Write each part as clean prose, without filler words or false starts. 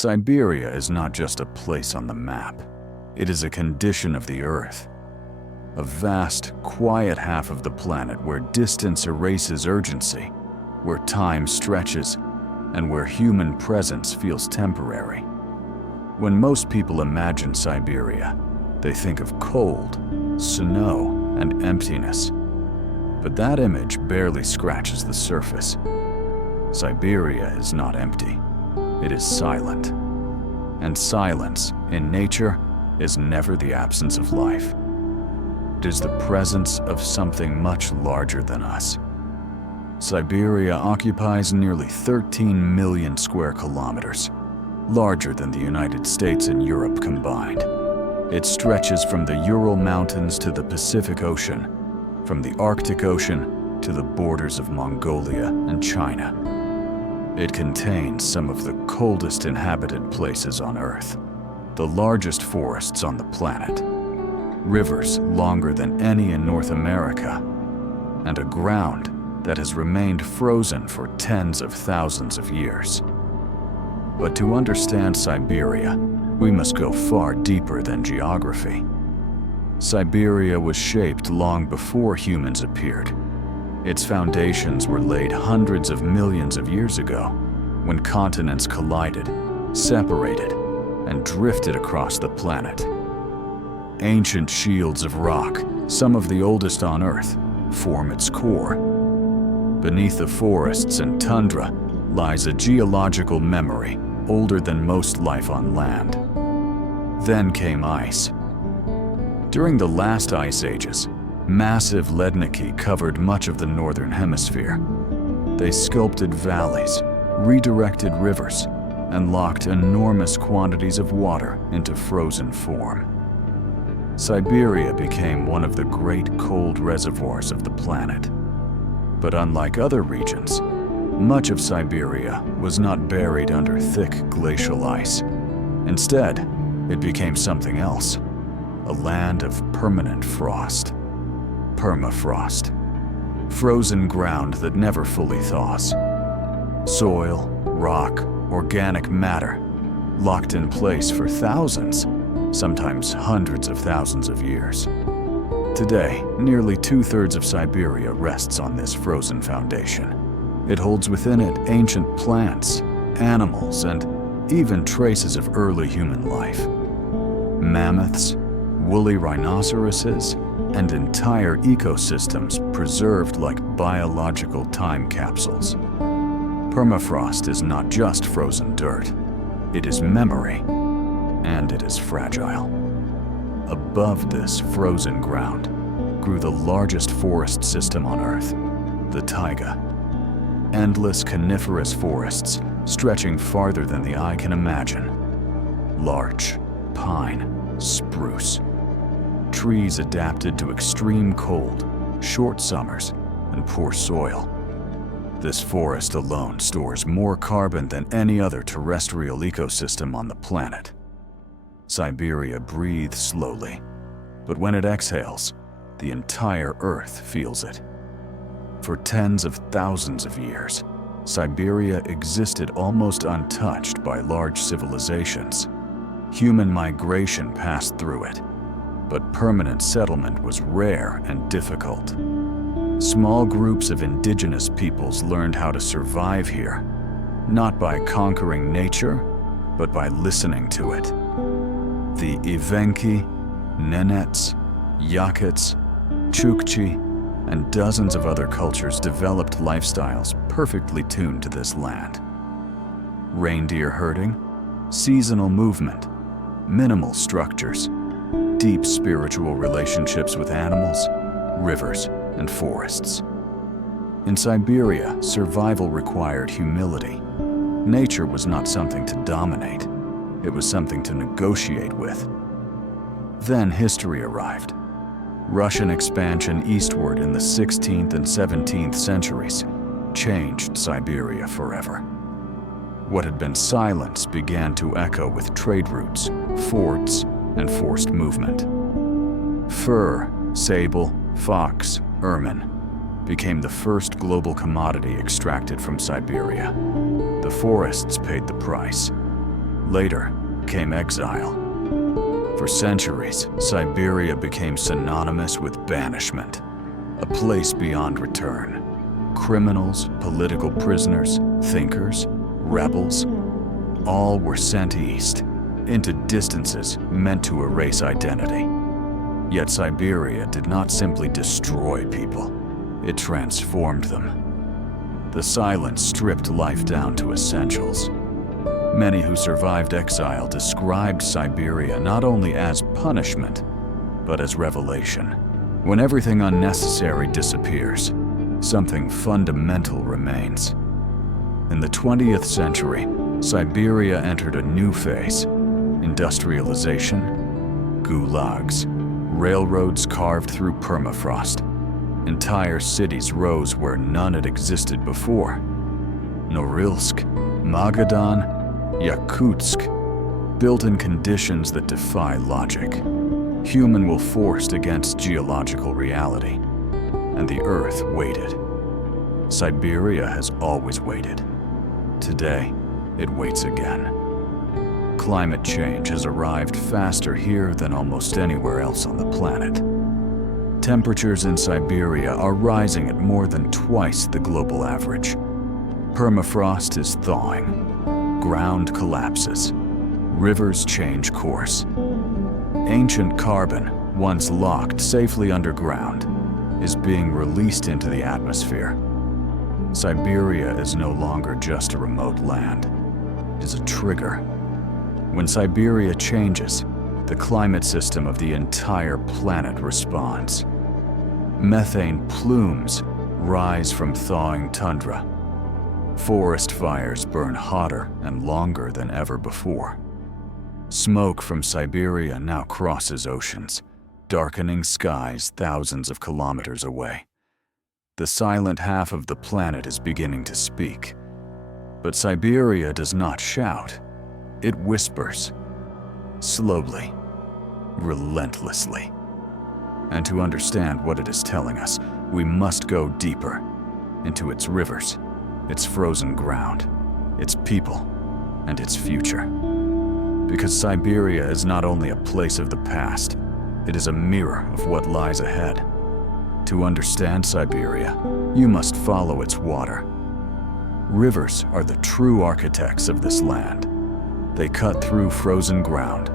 Siberia is not just a place on the map. It is a condition of the Earth. A vast, quiet half of the planet where distance erases urgency, where time stretches, and where human presence feels temporary. When most people imagine Siberia, they think of cold, snow, and emptiness. But that image barely scratches the surface. Siberia is not empty. It is silent. And silence, in nature, is never the absence of life. It is the presence of something much larger than us. Siberia occupies nearly 13 million square kilometers, larger than the United States and Europe combined. It stretches from the Ural Mountains to the Pacific Ocean, from the Arctic Ocean to the borders of Mongolia and China. It contains some of the coldest inhabited places on Earth, the largest forests on the planet, rivers longer than any in North America, and a ground that has remained frozen for tens of thousands of years. But to understand Siberia, we must go far deeper than geography. Siberia was shaped long before humans appeared. Its foundations were laid hundreds of millions of years ago, when continents collided, separated, and drifted across the planet. Ancient shields of rock, some of the oldest on Earth, form its core. Beneath the forests and tundra lies a geological memory older than most life on land. Then came ice. During the last ice ages, massive leadniki covered much of the northern hemisphere. They sculpted valleys, redirected rivers, and locked enormous quantities of water into frozen form. Siberia became one of the great cold reservoirs of the planet. But unlike other regions, much of Siberia was not buried under thick glacial ice. Instead, it became something else, a land of permanent frost. Permafrost. Frozen ground that never fully thaws. Soil, rock, organic matter, locked in place for thousands, sometimes hundreds of thousands of years. Today, nearly 2/3 of Siberia rests on this frozen foundation. It holds within it ancient plants, animals, and even traces of early human life. Mammoths, woolly rhinoceroses, and entire ecosystems preserved like biological time capsules. Permafrost is not just frozen dirt. It is memory, and it is fragile. Above this frozen ground grew the largest forest system on Earth, the taiga. Endless coniferous forests stretching farther than the eye can imagine. Larch, pine, spruce. Trees adapted to extreme cold, short summers, and poor soil. This forest alone stores more carbon than any other terrestrial ecosystem on the planet. Siberia breathes slowly, but when it exhales, the entire Earth feels it. For tens of thousands of years, Siberia existed almost untouched by large civilizations. Human migration passed through it, but permanent settlement was rare and difficult. Small groups of indigenous peoples learned how to survive here, not by conquering nature, but by listening to it. The Evenki, Nenets, Yakuts, Chukchi, and dozens of other cultures developed lifestyles perfectly tuned to this land. Reindeer herding, seasonal movement, minimal structures, deep spiritual relationships with animals, rivers, and forests. In Siberia, survival required humility. Nature was not something to dominate. It was something to negotiate with. Then history arrived. Russian expansion eastward in the 16th and 17th centuries changed Siberia forever. What had been silence began to echo with trade routes, forts, and forced movement. Fur, sable, fox, ermine became the first global commodity extracted from Siberia. The forests paid the price. Later came exile. For centuries, Siberia became synonymous with banishment, a place beyond return. Criminals, political prisoners, thinkers, rebels, all were sent east, into distances meant to erase identity. Yet Siberia did not simply destroy people, it transformed them. The silence stripped life down to essentials. Many who survived exile described Siberia not only as punishment, but as revelation. When everything unnecessary disappears, something fundamental remains. In the 20th century, Siberia entered a new phase: industrialization, gulags, railroads carved through permafrost. Entire cities rose where none had existed before. Norilsk, Magadan, Yakutsk, built in conditions that defy logic. Human will forced against geological reality, and the Earth waited. Siberia has always waited. Today, it waits again. Climate change has arrived faster here than almost anywhere else on the planet. Temperatures in Siberia are rising at more than twice the global average. Permafrost is thawing. Ground collapses. Rivers change course. Ancient carbon, once locked safely underground, is being released into the atmosphere. Siberia is no longer just a remote land. It is a trigger. When Siberia changes, the climate system of the entire planet responds. Methane plumes rise from thawing tundra. Forest fires burn hotter and longer than ever before. Smoke from Siberia now crosses oceans, darkening skies thousands of kilometers away. The silent half of the planet is beginning to speak. But Siberia does not shout. It whispers, slowly, relentlessly. And to understand what it is telling us, we must go deeper into its rivers, its frozen ground, its people, and its future. Because Siberia is not only a place of the past, it is a mirror of what lies ahead. To understand Siberia, you must follow its water. Rivers are the true architects of this land. They cut through frozen ground,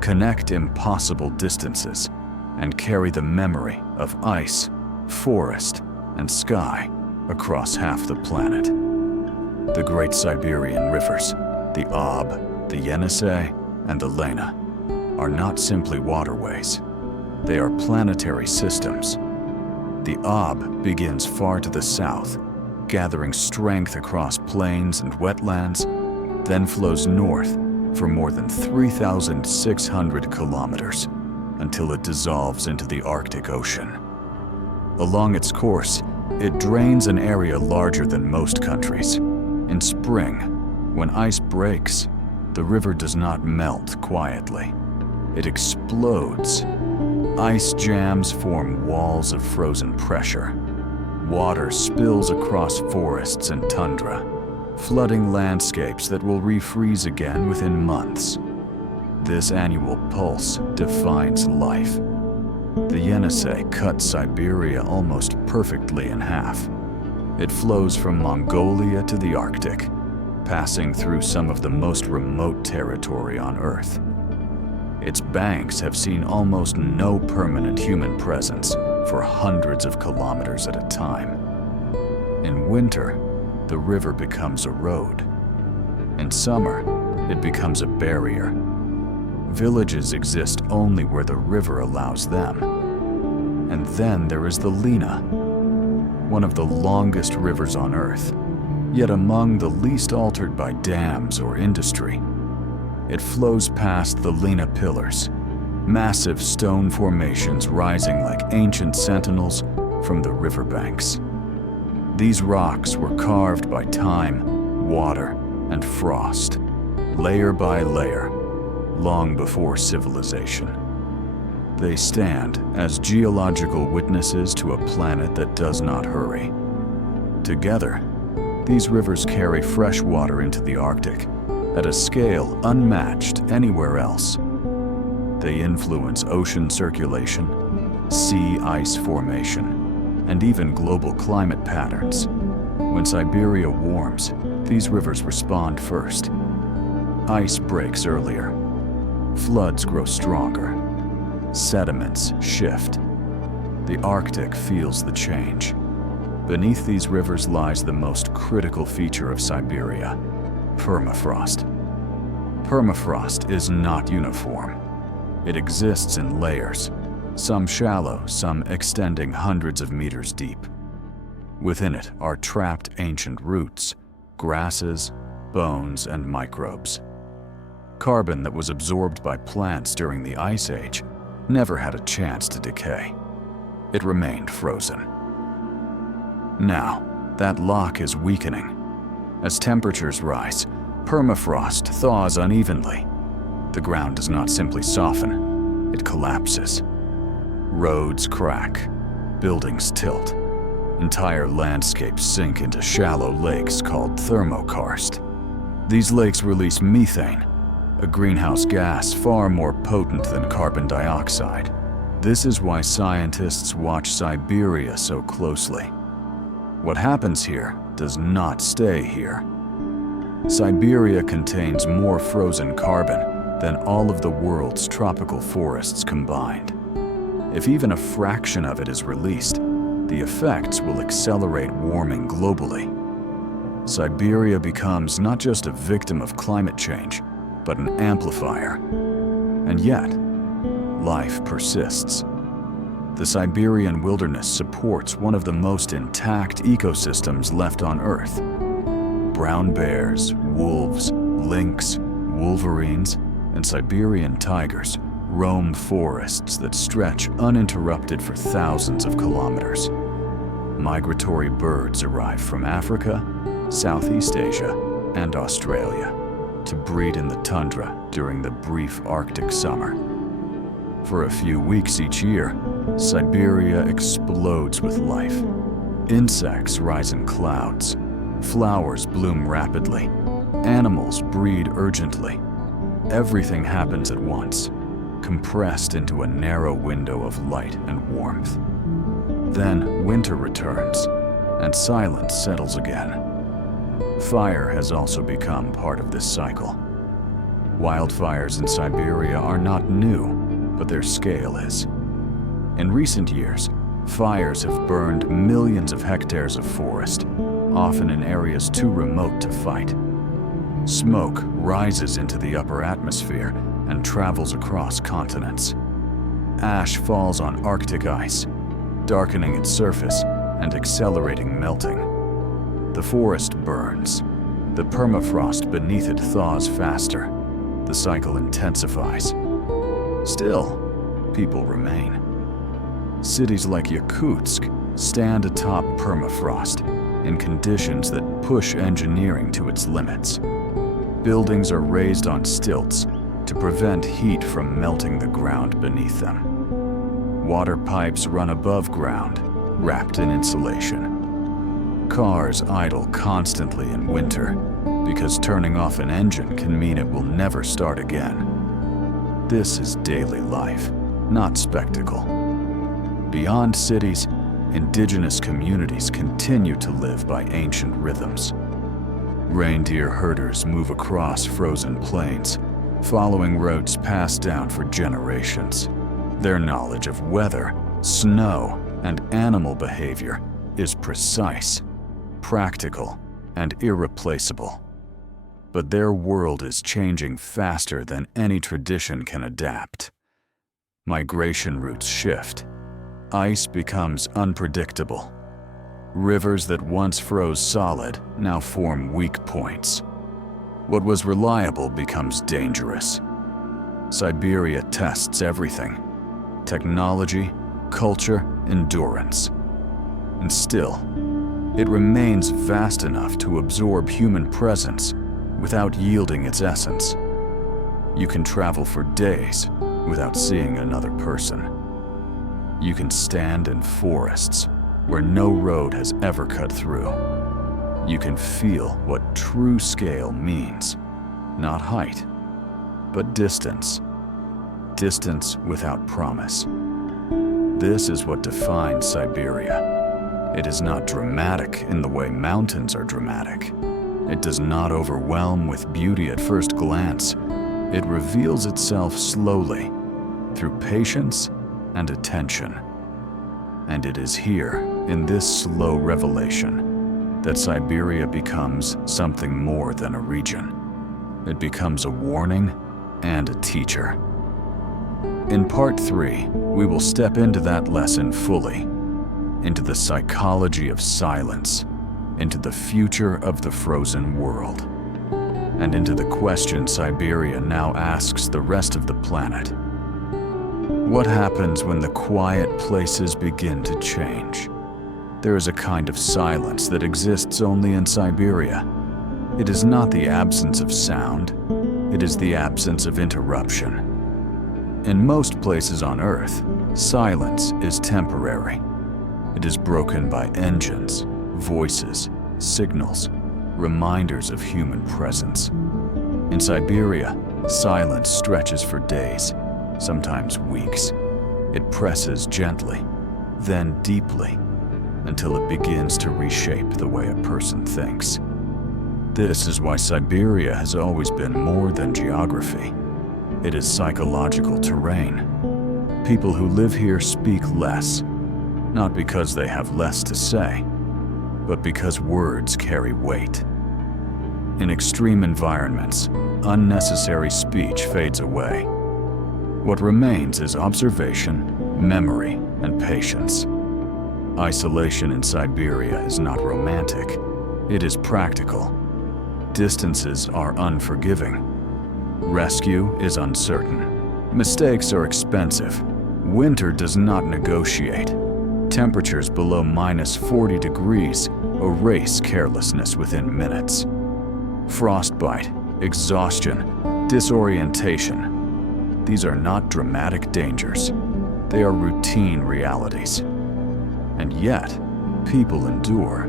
connect impossible distances, and carry the memory of ice, forest, and sky across half the planet. The great Siberian rivers, the Ob, the Yenisei, and the Lena, are not simply waterways. They are planetary systems. The Ob begins far to the south, gathering strength across plains and wetlands, then flows north for more than 3,600 kilometers until it dissolves into the Arctic Ocean. Along its course, it drains an area larger than most countries. In spring, when ice breaks, the river does not melt quietly. It explodes. Ice jams form walls of frozen pressure. Water spills across forests and tundra, flooding landscapes that will refreeze again within months. This annual pulse defines life. The Yenisei cuts Siberia almost perfectly in half. It flows from Mongolia to the Arctic, passing through some of the most remote territory on Earth. Its banks have seen almost no permanent human presence for hundreds of kilometers at a time. In winter, the river becomes a road. In summer, it becomes a barrier. Villages exist only where the river allows them. And then there is the Lena, one of the longest rivers on Earth, yet among the least altered by dams or industry. It flows past the Lena pillars, massive stone formations rising like ancient sentinels from the riverbanks. These rocks were carved by time, water, and frost, layer by layer, long before civilization. They stand as geological witnesses to a planet that does not hurry. Together, these rivers carry fresh water into the Arctic, at a scale unmatched anywhere else. They influence ocean circulation, sea ice formation, and even global climate patterns. When Siberia warms, these rivers respond first. Ice breaks earlier. Floods grow stronger. Sediments shift. The Arctic feels the change. Beneath these rivers lies the most critical feature of Siberia: permafrost. Permafrost is not uniform. It exists in layers, some shallow, some extending hundreds of meters deep. Within it are trapped ancient roots, grasses, bones, and microbes. Carbon that was absorbed by plants during the Ice Age never had a chance to decay. It remained frozen. Now, that lock is weakening. As temperatures rise, permafrost thaws unevenly. The ground does not simply soften, it collapses. Roads crack, buildings tilt. Entire landscapes sink into shallow lakes called thermokarst. These lakes release methane, a greenhouse gas far more potent than carbon dioxide. This is why scientists watch Siberia so closely. What happens here does not stay here. Siberia contains more frozen carbon than all of the world's tropical forests combined. If even a fraction of it is released, the effects will accelerate warming globally. Siberia becomes not just a victim of climate change, but an amplifier. And yet, life persists. The Siberian wilderness supports one of the most intact ecosystems left on Earth. Brown bears, wolves, lynx, wolverines, and Siberian tigers roam forests that stretch uninterrupted for thousands of kilometers. Migratory birds arrive from Africa, Southeast Asia, and Australia to breed in the tundra during the brief Arctic summer. For a few weeks each year, Siberia explodes with life. Insects rise in clouds, flowers bloom rapidly, animals breed urgently. Everything happens at once, compressed into a narrow window of light and warmth. Then winter returns, and silence settles again. Fire has also become part of this cycle. Wildfires in Siberia are not new, but their scale is. In recent years, fires have burned millions of hectares of forest, often in areas too remote to fight. Smoke rises into the upper atmosphere and travels across continents. Ash falls on Arctic ice, darkening its surface and accelerating melting. The forest burns. The permafrost beneath it thaws faster. The cycle intensifies. Still, people remain. Cities like Yakutsk stand atop permafrost in conditions that push engineering to its limits. Buildings are raised on stilts to prevent heat from melting the ground beneath them. Water pipes run above ground, wrapped in insulation. Cars idle constantly in winter because turning off an engine can mean it will never start again. This is daily life, not spectacle. Beyond cities, indigenous communities continue to live by ancient rhythms. Reindeer herders move across frozen plains, following routes passed down for generations. Their knowledge of weather, snow, and animal behavior is precise, practical, and irreplaceable. But their world is changing faster than any tradition can adapt. Migration routes shift. Ice becomes unpredictable. Rivers that once froze solid now form weak points. What was reliable becomes dangerous. Siberia tests everything: technology, culture, endurance. And still, it remains vast enough to absorb human presence without yielding its essence. You can travel for days without seeing another person. You can stand in forests where no road has ever cut through. You can feel what true scale means. Not height, but distance. Distance without promise. This is what defines Siberia. It is not dramatic in the way mountains are dramatic. It does not overwhelm with beauty at first glance. It reveals itself slowly, through patience and attention. And it is here, in this slow revelation, that Siberia becomes something more than a region. It becomes a warning and a teacher. In Part 3, we will step into that lesson fully, into the psychology of silence, into the future of the frozen world, and into the question Siberia now asks the rest of the planet. What happens when the quiet places begin to change? There is a kind of silence that exists only in Siberia. It is not the absence of sound, it is the absence of interruption. In most places on Earth, silence is temporary. It is broken by engines, voices, signals, reminders of human presence. In Siberia, silence stretches for days, sometimes weeks. It presses gently, then deeply, until it begins to reshape the way a person thinks. This is why Siberia has always been more than geography. It is psychological terrain. People who live here speak less, not because they have less to say, but because words carry weight. In extreme environments, unnecessary speech fades away. What remains is observation, memory, and patience. Isolation in Siberia is not romantic. It is practical. Distances are unforgiving. Rescue is uncertain. Mistakes are expensive. Winter does not negotiate. Temperatures below -40 degrees erase carelessness within minutes. Frostbite, exhaustion, disorientation. These are not dramatic dangers. They are routine realities. And yet, people endure.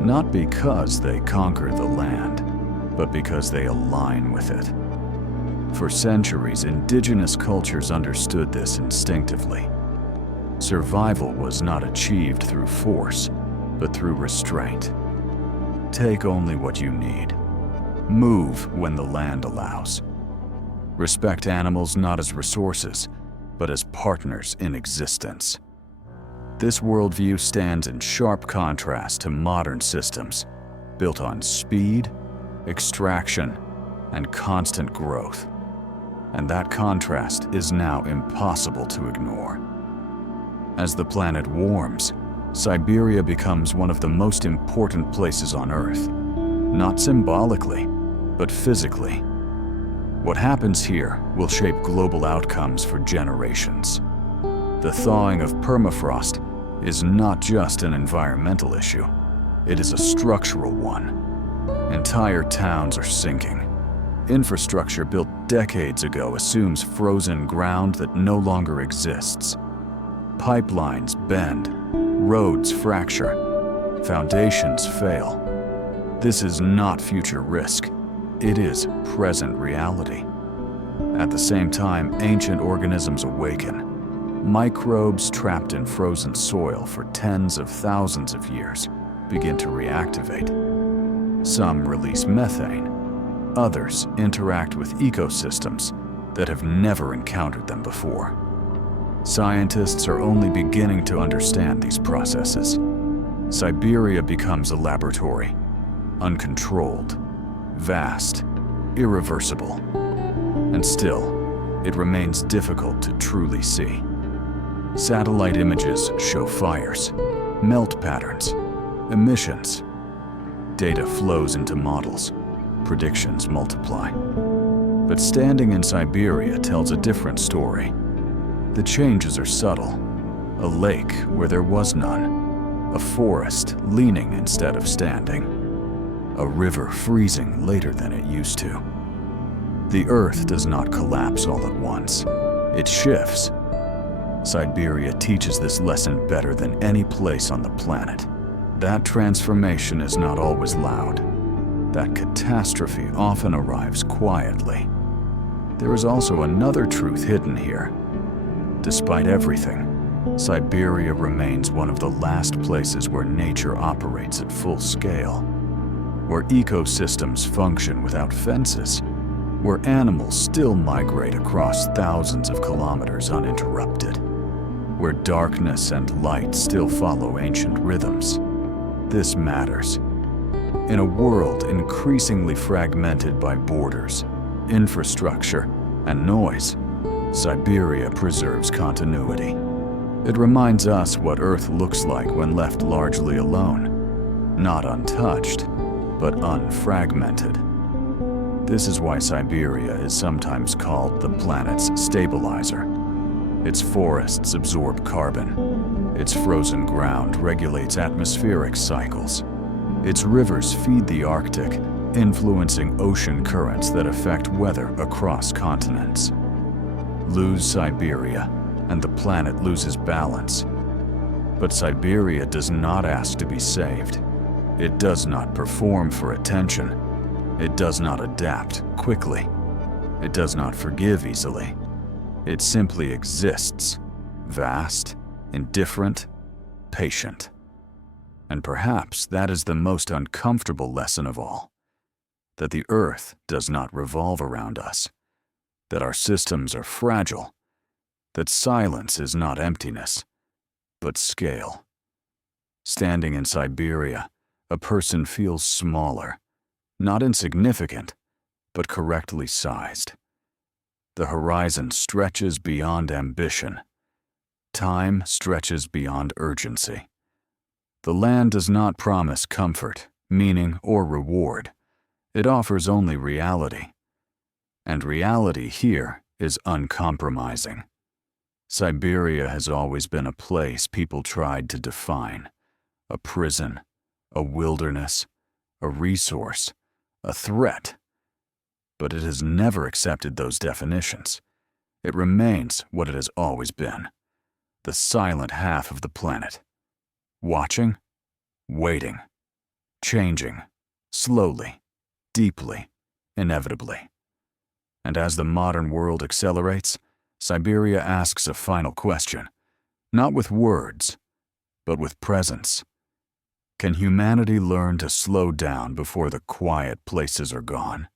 Not because they conquer the land, but because they align with it. For centuries, indigenous cultures understood this instinctively. Survival was not achieved through force, but through restraint. Take only what you need. Move when the land allows. Respect animals not as resources, but as partners in existence. This worldview stands in sharp contrast to modern systems, built on speed, extraction, and constant growth. And that contrast is now impossible to ignore. As the planet warms, Siberia becomes one of the most important places on Earth, not symbolically, but physically. What happens here will shape global outcomes for generations. The thawing of permafrost is not just an environmental issue, it is a structural one. Entire towns are sinking. Infrastructure built decades ago assumes frozen ground that no longer exists. Pipelines bend, roads fracture, foundations fail. This is not future risk, it is present reality. At the same time, ancient organisms awaken. Microbes trapped in frozen soil for tens of thousands of years begin to reactivate. Some release methane, others interact with ecosystems that have never encountered them before. Scientists are only beginning to understand these processes. Siberia becomes a laboratory, uncontrolled, vast, irreversible. And still, it remains difficult to truly see. Satellite images show fires, melt patterns, emissions. Data flows into models, predictions multiply. But standing in Siberia tells a different story. The changes are subtle. A lake where there was none. A forest leaning instead of standing. A river freezing later than it used to. The Earth does not collapse all at once. It shifts. Siberia teaches this lesson better than any place on the planet. That transformation is not always loud. that catastrophe often arrives quietly. There is also another truth hidden here. Despite everything, Siberia remains one of the last places where nature operates at full scale, where ecosystems function without fences, where animals still migrate across thousands of kilometers uninterrupted, where darkness and light still follow ancient rhythms. This matters. In a world increasingly fragmented by borders, infrastructure, and noise, Siberia preserves continuity. It reminds us what Earth looks like when left largely alone, not untouched, but unfragmented. This is why Siberia is sometimes called the planet's stabilizer. Its forests absorb carbon. Its frozen ground regulates atmospheric cycles. Its rivers feed the Arctic, influencing ocean currents that affect weather across continents. Lose Siberia, and the planet loses balance. But Siberia does not ask to be saved. It does not perform for attention. It does not adapt quickly. It does not forgive easily. It simply exists, vast, indifferent, patient. And perhaps that is the most uncomfortable lesson of all, that the Earth does not revolve around us, that our systems are fragile, that silence is not emptiness, but scale. Standing in Siberia, a person feels smaller, not insignificant, but correctly sized. The horizon stretches beyond ambition. Time stretches beyond urgency. The land does not promise comfort, meaning, or reward. It offers only reality. And reality here is uncompromising. Siberia has always been a place people tried to define, a prison, a wilderness, a resource, a threat. But it has never accepted those definitions. It remains what it has always been, the silent half of the planet. Watching, waiting, changing, slowly, deeply, inevitably. And as the modern world accelerates, Siberia asks a final question, not with words, but with presence. Can humanity learn to slow down before the quiet places are gone?